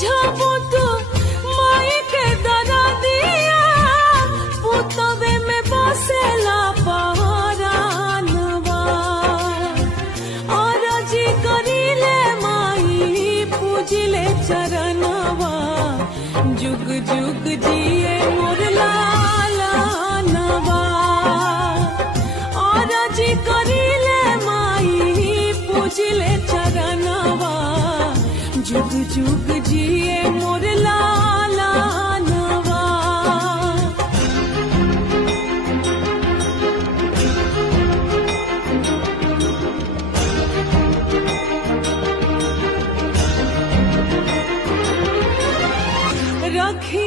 बुझबू तू माई के दरा दिया पुतवे में बसेला पहरानवा और जी करीले माई पूजिले चरणवा जुग जुग जिए मोर लालनवा और जी करीले माई पूजिले चरणवा जुग जुग जिए मोर लालनवा। रखी